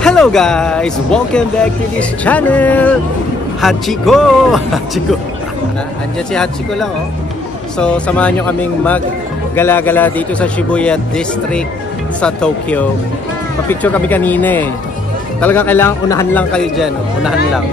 Hello guys! Welcome back to this channel! Hachiko! Hachiko! Andyan si Hachiko lang oh. So samahan nyo kaming mag-gala-gala dito sa Shibuya District sa Tokyo. Pa-picture kami kanina eh. Talagang kailangan unahan lang kayo dyan. Oh. Unahan lang.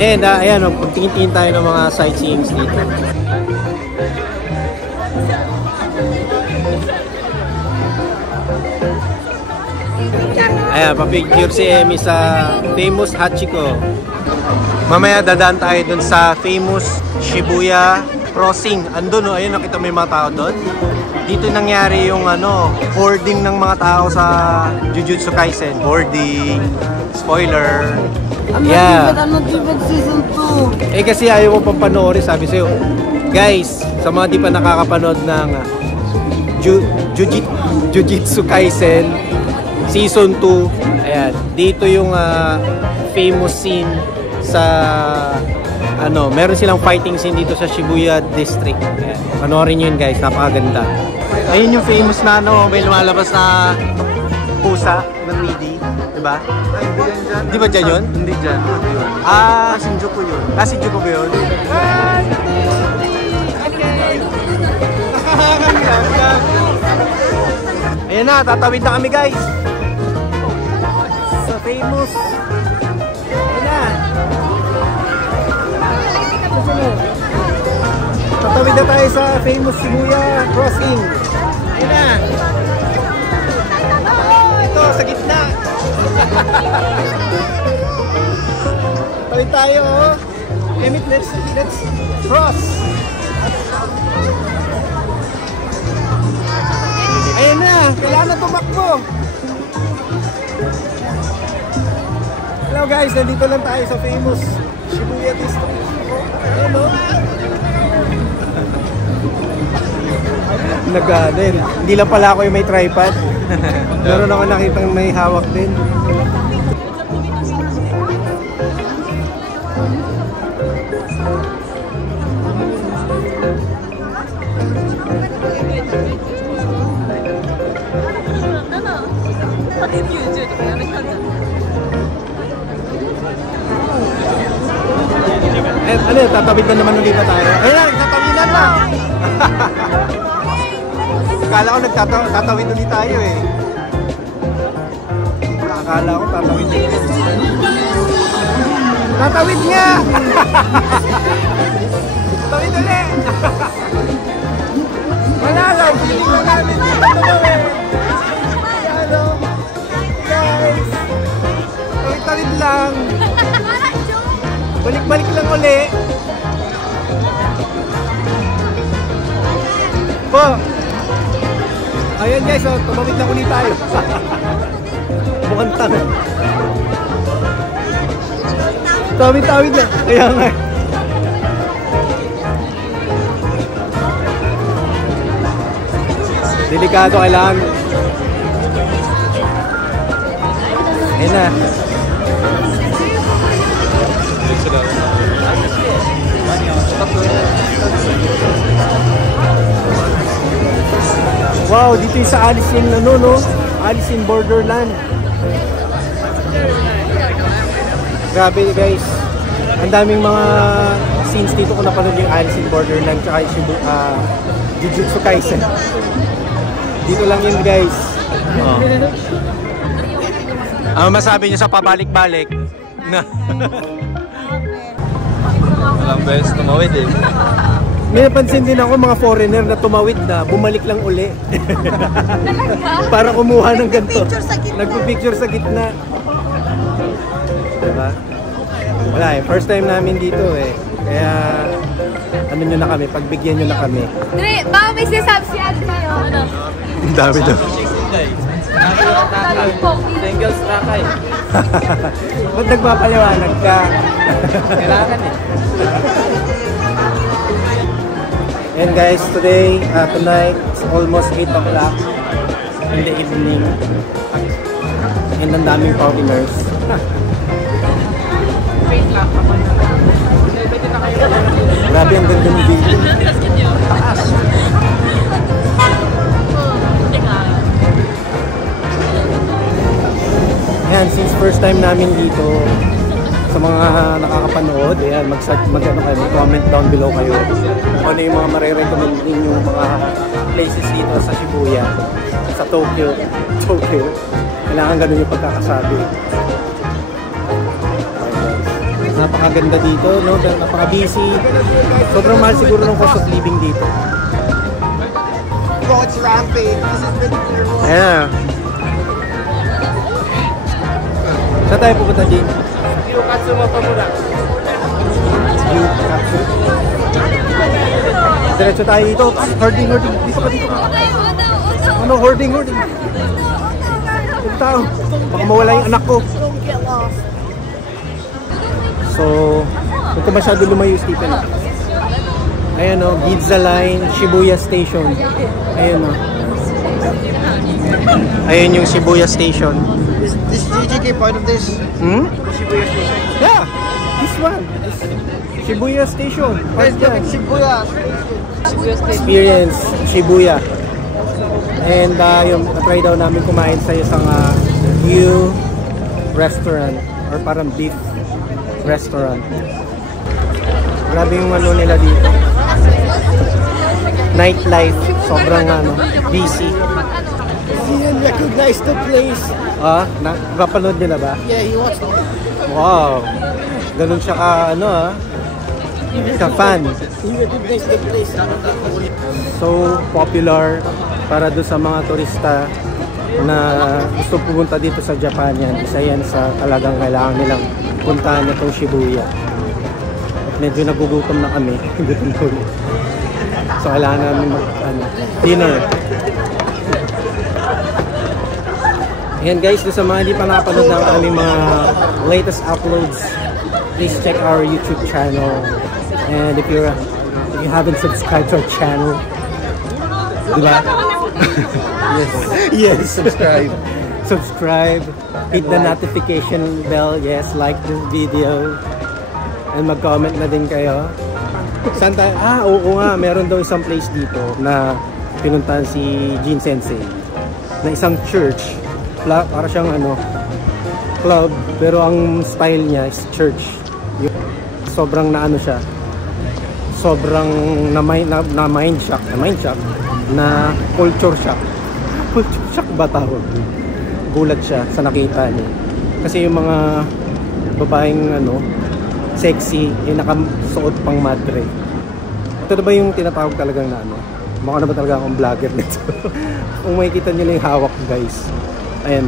And ayan oh, pagtingin-tingin tayo ng mga sightseeings dito. Ayan, pa-picture si Emmy sa famous Hachiko. Mamaya dadaan tayo dun sa famous Shibuya Crossing. Andun o, ayun, nakita mo yung mga tao dun. Dito nangyari yung hoarding ng mga tao sa Jujutsu Kaisen. Hoarding, spoiler. Yeah. Season 2. Eh kasi ayaw mo pang panoorin, sabi sa'yo. Guys, sa mga di pa nakakapanood ng Jujutsu Kaisen Season 2, ayan, dito yung famous scene sa meron silang fighting scene dito sa Shibuya District. Ayan, panoorin nyo yun guys, napakaganda. Ayun yung famous na may lumalabas na pusa na 3D, diba? Ay, hindi yan dyan. Di ba dyan yun? Hindi dyan. Shinjuku yun. Shinjuku ba yun? Ayan na, tatawid na kami guys. Sa famous. Ayan na. Tatawid na tayo sa famous Shibuya Crossing. Ayan na. Ito, sa gitna. Tawid tayo oh. Emit, let's cross. Ayan na, kailangan na tumakbo. Hello guys, nandito lang tayo sa famous Shibuya District. Ayan o. Nag-din. Hindi lang pala ako yung may tripod. Meron ako nakitang may hawak din. Tatawid na naman ulit tayo. Ayun, tatawidan na. Akala ko nagtatawid ulit tayo eh. Akala ko tatawid ulit. Tatawid nga! Tawid ulit! Wala lang, feeling mo namin dito tumawid. Hello, guys. Tawid lang. Balik-balik lang ulit. Po. Ayan guys, tumawid lang ulit tayo. Mukhang tanong. Tawid-tawid lang. Kaya nga. Delikado, kailangan. Ayan na. Wow, dito yung sa Alice in Alice in Borderland. Grabe guys. Ang daming mga scenes dito kung napanood yung Alice in Borderland tsaka yung Jujutsu Kaisen. Dito lang yun guys. Ano masabi niyo sa pabalik-balik? Na Walang beses tumawid eh. may napansin din ako mga foreigner na tumawid na bumalik lang uli. Para kumuha ng ganito. Nagpipicture sa gitna. Diba? Wala eh. First time namin dito eh. Kaya ano nyo na kami, pagbigyan nyo na kami. Dre, baka may sinasabi si Ate tayo. Ang dami daw. Singles rakay. Ba't nagpapaliwanag ka? Kailangan eh. And guys, tonight, it's almost 8 o'clock in the evening. And ang daming foreigners. Grabe ang ganda ng video. Taas. Ayan, since first time namin dito, sa mga nakakapanood, ayan, mag-comment down below kayo kung ano yung mga marirecommend ninyong mga places dito sa Shibuya, sa Tokyo. Kailangan ganun yung pagkakasabi. Napakaganda dito, no? Napaka-busy. Sobrang mahal siguro ng cost of living dito. Watch Rampage. This is really clear. Ayan. Saan tayo pupunta din? Gyukatsu mo pa muna. Gyukatsu. Diretso tayo dito. Hoarding. Dito ka. Ano, hoarding. Yung tao. Baka mawala yung anak ko. Don't get lost. So, huwag ko masyado lumayo, Stephen. Ayan o, Ginza Line, Shibuya Station. Ayan o. Ayan yung Shibuya Station. This GGK part of this? Hmm? Shibuya Station. Yeah! This one. Shibuya Station. Guys, look at Shibuya. Experience Shibuya. And yung na-try daw namin kumain sa isang new restaurant or parang beef restaurant. Grabe yung ano nila dito. Nightlife, sobrang busy. Ian recognize the place. Napapanood nila ba? Yeah, he watched it. Wow. Ganun siya ka ka-fan. He recognized the place. So popular para doon sa mga turista na gusto pumunta dito sa Japan. Yan, isa yan sa talagang kailangan nilang puntahan itong Shibuya. At medyo nagugutom na kami. So kailangan namin dinner. Ayan guys, doon sa mga hindi pa nakapanood ng aming mga latest uploads, please check our YouTube channel. And if you haven't subscribed to our channel, diba? Yes, subscribe, hit the notification bell, yes, like this video, and mag-comment na din kayo. Saan tayo? Oo nga, meron daw isang place dito na pinuntahan si Jin Sensei, na isang church, para siyang club, pero ang style niya is church. Sobrang siya, sobrang na-mind shock, na culture shock ba tawag? Gulat siya sa nakita niya. Kasi yung mga babaeng sexy, nakasuot pang madre. Ito na ba yung tinatawag talagang mukha na ba talaga akong vlogger nito? Kung makikita nyo lang yung hawak ko guys. Ayan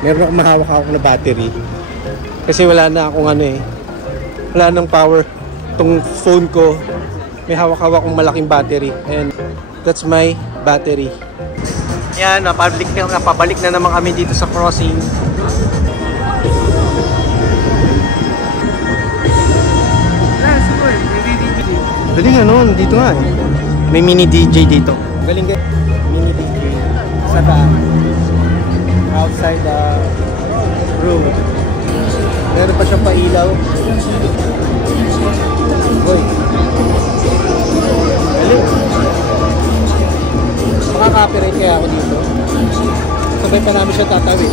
meron akong mahawak na battery. Kasi wala na akong wala nang power itong phone ko. May hawak-hawak akong malaking battery. And that's my battery. Yan, napabalik na naman kami dito sa crossing. Galing dito nga May mini DJ dito. Galing mini DJ sa daan. Outside the room. Meron pa siyang pailaw. Boy. Galing. Makaka-copyright kaya ako dito. Sabay pa namin siya tatawid.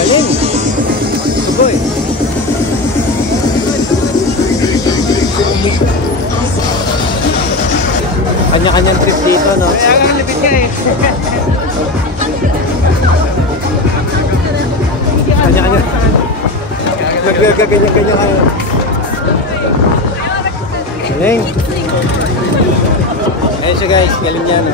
Galing. Sugoy. Kanya-kanyang trip dito, no? Kaya nga lipit ka Kanya-kanya. Nagkaganya-kanya kayo. Galing. Ayan siya guys, galing yan.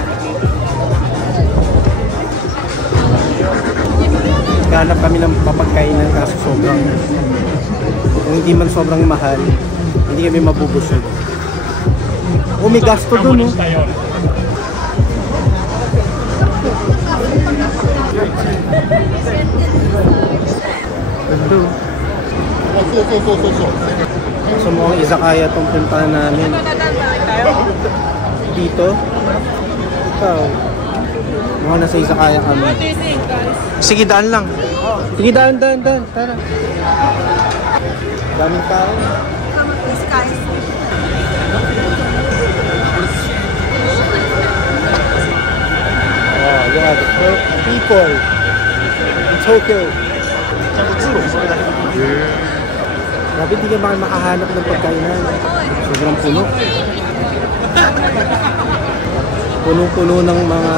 Hanap kami ng papagkainan kaso sobrang, kung hindi man sobrang mahal, hindi kami mabubusog. May gasto dun, no? Ganda. So mukhang izakaya itong puntahan namin. Dito? Ikaw. Mukhang nasa izakaya kami. Sige, daan lang. Sige, daan. Tara. Daming tao. people. It's okay. Grabe, hindi ka makahanap ng pagkainan. Sobrang puno. Puno-puno ng mga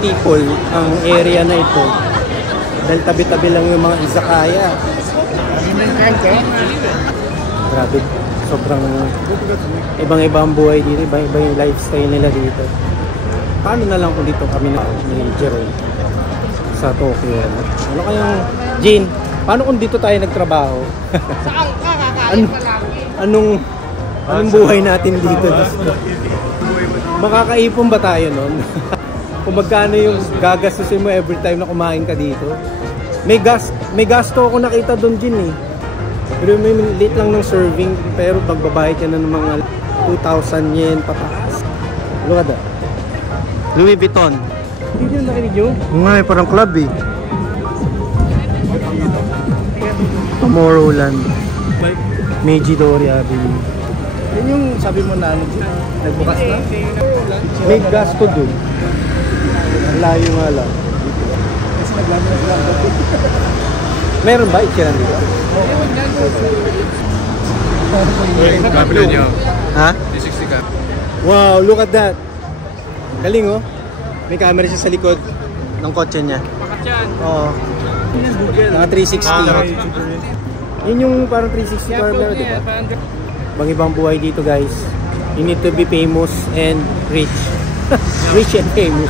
people ang area na ito. Dahil tabi-tabi lang yung mga izakaya. Grabe, sobrang ibang-iba ang buhay dito, ibang-iba yung lifestyle nila dito. Paano na lang kung dito kami ni Jerome sa Tokyo? Ano kayang, Jin, paano kung dito tayo nagtrabaho? Anong buhay natin dito? Makakaipon ba tayo nun? Kung magkano yung gagastusin mo every time na kumain ka dito? May gasto ako nakita doon, Jin eh. Pero may lit lang ng serving, pero magbabayad ka na ng mga 2,000 yen pataas. Look at that. Louis Vuitton. Hindi nyo nakinig nyo? Nga eh, parang club eh. Tomorrowland. Meiji Doria Avenue. Yan yung sabi mo na ano, nagbukas na? May gasto dun. Ang layo nga lang. Kasi naglaman lang. Meron ba ikiran dito? Kabila niyo. Ha? 360 ka. Wow, look at that. Galing oh. May camera siya sa likod ng kotse niya. Oo. Naka 360. Yun yung parang 360 camera, diba? Ibang-ibang buhay dito, guys. You need to be famous and rich. Rich and famous.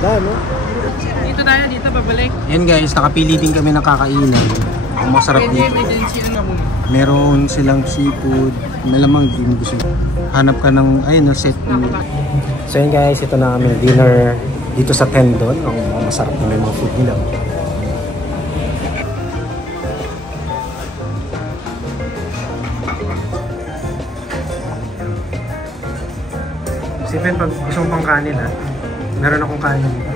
No? Dito tayo, dito babalik. Yan guys, nakapili din kami ng kakainan. Ang masarap dito. Meron silang seafood. Malamang di mo gusto. Hanap ka ng, ayun, set meal. So yun guys, ito na kami dinner dito sa Tendon. Ang masarap na may mga food nila. Sipin, pag gusto mong pang kanin ha, meron akong kanin dito.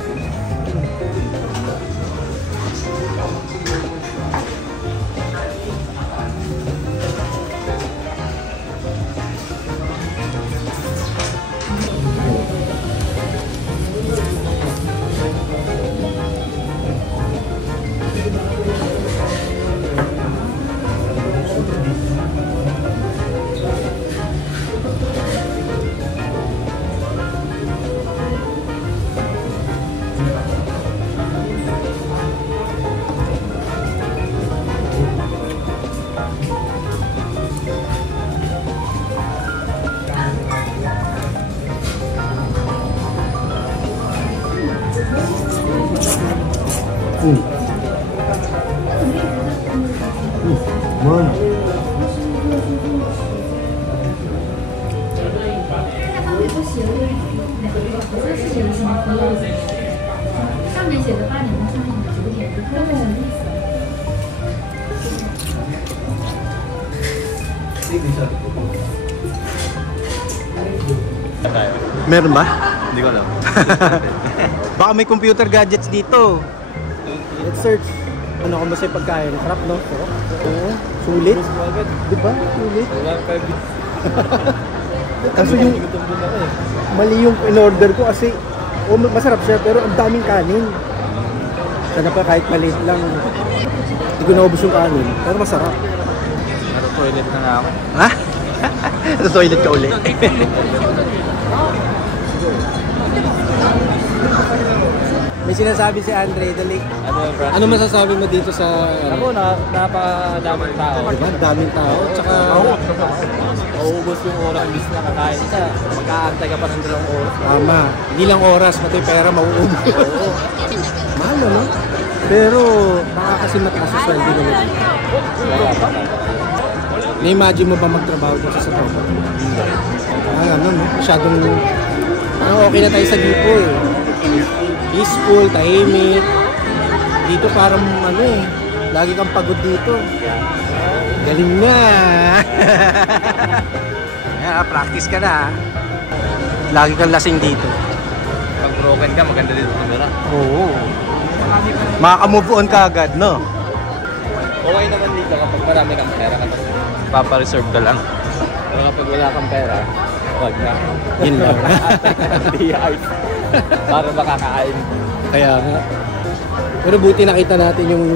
Bueno. 上面写的8点到上面的9点，不是什么意思？ Meron ba? Hindi ko alam. Baka may computer gadgets dito. Let's search. Ano kung basta yung pagkain? Sarap, no? Oo. Sulit. Diba? Sulit. Kaso yung mali yung in-order ko kasi masarap siya pero ang daming kanin. Sana pa kahit maliit lang. Hindi ko naubos yung kanin pero masarap. Toilet na ako. Ha? Sa toilet ka ulit. May sinasabi si Andre, dali. Ano masasabi mo dito sa... Ako, napadaming tao. Diba? Daming tao. Tsaka... Mauubos yung oras bis na kakain ka. Magkaantay ka pa ng 2 oras. Tama. Hindi lang oras, pati pera mauubos. Mahal no? Pero baka kasi mataas sa sweldo nila dito. Na-imagine mo ba magtrabaho dito sa Tokyo? Ano, masyadong... okay na tayo sa Gipo eh. Peaceful, tahimik. Dito parang ano eh, lagi kang pagod dito. Galing nga. Practice ka na. Lagi kang lasing dito. Pag broken ka, maganda dito tumira. Oo. Makaka-move on ka agad, no? Okay naman dito kapag marami kang pera ka. Papa-reserve ka lang. Pero kapag wala kang pera, wag na. Yun lang. Hindi ayos. Para makakain. Kaya nga. Pero buti nakita natin yung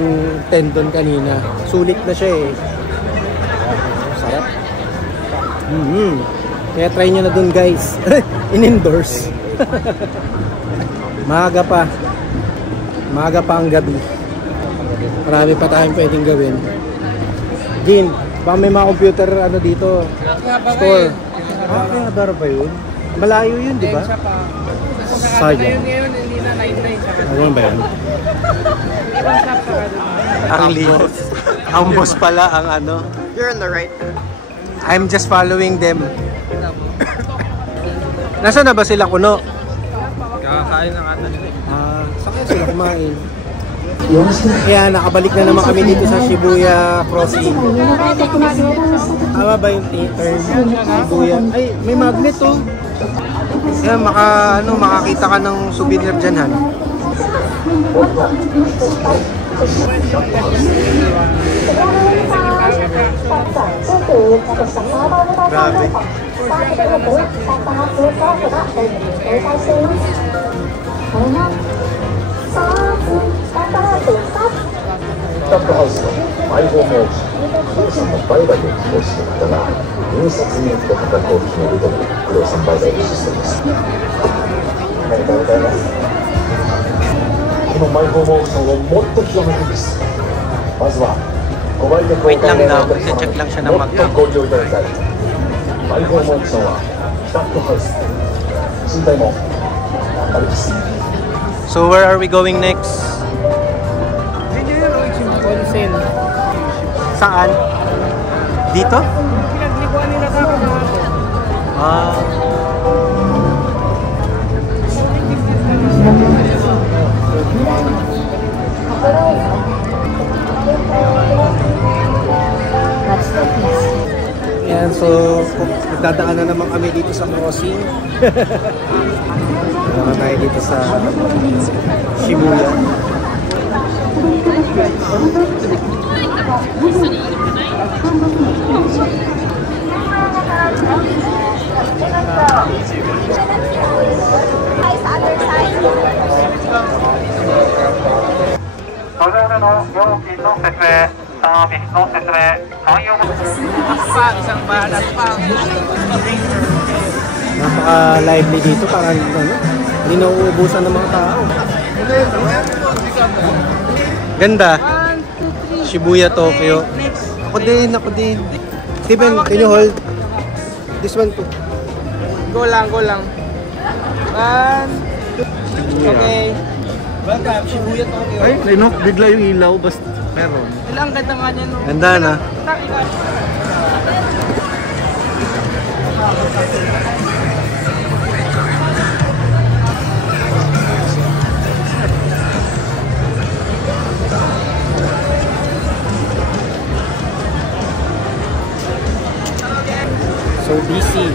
tendon kanina. Sulit na siya eh. Sarap. Kaya try nyo na dun guys. In-endorse. Maaga pa. Maaga pa ang gabi. Marami pa tayong pwedeng gawin. Gin, baka may mga computer ano dito. Store. Kaya ba yun? Malayo yun, di ba? Sayang. Ngayon, hindi na 99. Ano ba yun? Ang linis. Ang boss pala ang ano. You're on the right. I'm just following them. Nasaan na ba sila kuno? Kakakain ng ata nila. Saan sila kumain? Kaya nakabalik na naman kami dito sa Shibuya Crossing. Tama ba yung turn? Shibuya. Ay, may magnet oh. Kaya makakita ka ng souvenir dyan, Han. Grabe.タップハウスのマイホームオークション、不動産の売買を希望している方が入札によって価格を決めるという不動産売買のシステムです。ありがとうございます。このマイホームオークションをもっと広めるんです。まずはご売却をお考えのお客様にもっとご利用いただきたい。マイホームオークションはタップハウス、賃貸もあります。 So where are we going next? Onsen. Saan? Dito? Pinagliguan nila tapos Yan, so nagdadaan na naman kami dito sa crossing. Wala tayo dito sa Shibuya. Napaka-lively dito, parang hindi nauubusan ng mga tao. Ganda. Shibuya, Tokyo. Ako din. Steven, can you hold this one too? Go lang. 1, 2, okay. Welcome, Shibuya, Tokyo. Ay, bigla yung ilaw, basta meron. Ilang ganda nga niya no. Ganda na. So busy.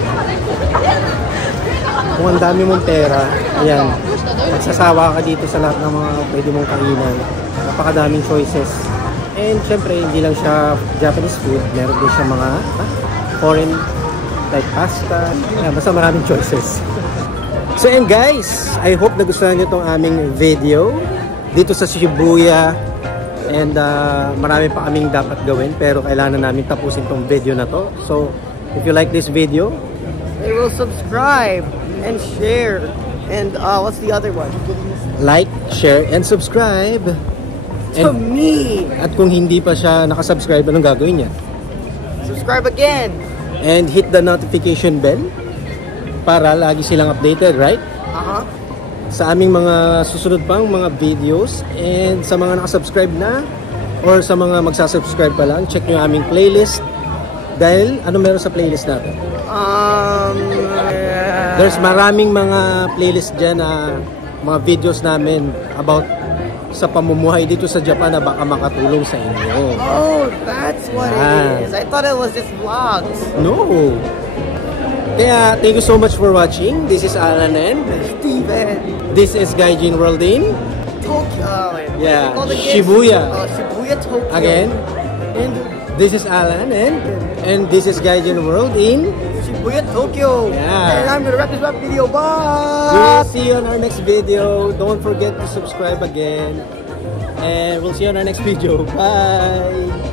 Kung ang dami mong pera, ayan, magsasawa ka dito sa lahat ng mga pwede mong kainan. Napakadaming choices. And syempre, hindi lang siya Japanese food, meron din siya mga foreign like pasta. Ayan, basta maraming choices. So and guys, I hope nagustuhan nyo itong aming video dito sa Shibuya. And marami pa kaming dapat gawin, pero kailangan namin tapusin itong video na to. So if you like this video, They will subscribe and share. And what's the other one? like, share, and subscribe. To me! At kung hindi pa siya nakasubscribe, anong gagawin niya? Subscribe again! And hit the notification bell para lagi silang updated, right? Sa aming mga susunod pang mga videos. And sa mga nakasubscribe na or sa mga magsasubscribe pa lang, check nyo yung aming playlist. Dahil, ano meron sa playlist natin? There's maraming mga playlist dyan na mga videos namin about sa pamumuhay dito sa Japan na baka makatulong sa inyo. Oh, that's what it is. I thought it was just vlogs. No! Kaya, thank you so much for watching. This is Alan and Steven. this is Gaijin World in Tokyo. Yeah, Called again? Shibuya. Shibuya, Tokyo. Again. And This is Alan and this is Gaijin World in Shibuya, Tokyo. Yeah. And I'm gonna wrap this up video. Bye. We'll see you on our next video. Don't forget to subscribe again. And we'll see you on our next video. Bye.